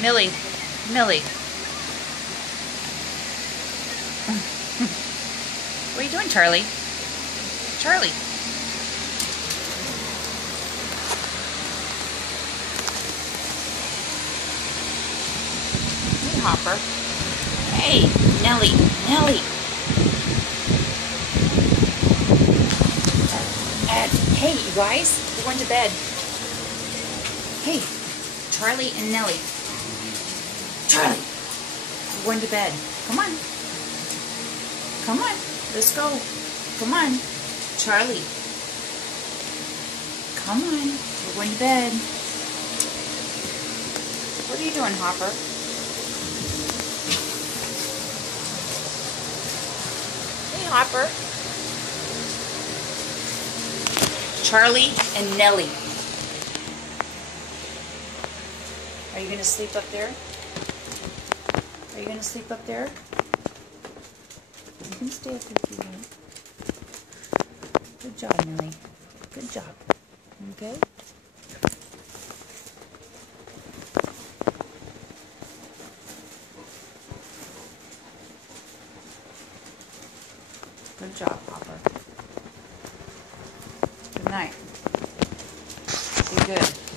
Millie. Millie. What are you doing, Charlie? Charlie. Hey, Hopper. Hey, Nellie. Nellie. Hey, you guys. We're going to bed. Hey, Charlie and Nellie. Charlie. We're going to bed. Come on. Come on. Let's go. Come on. Charlie. Come on. We're going to bed. What are you doing, Hopper? Hey, Hopper. Charlie and Nellie. Are you going to sleep up there? Are you going to sleep up there? You can stay up if you want. Good job, Nellie. Good job. Okay? Good job, Hopper. Good night. Be good.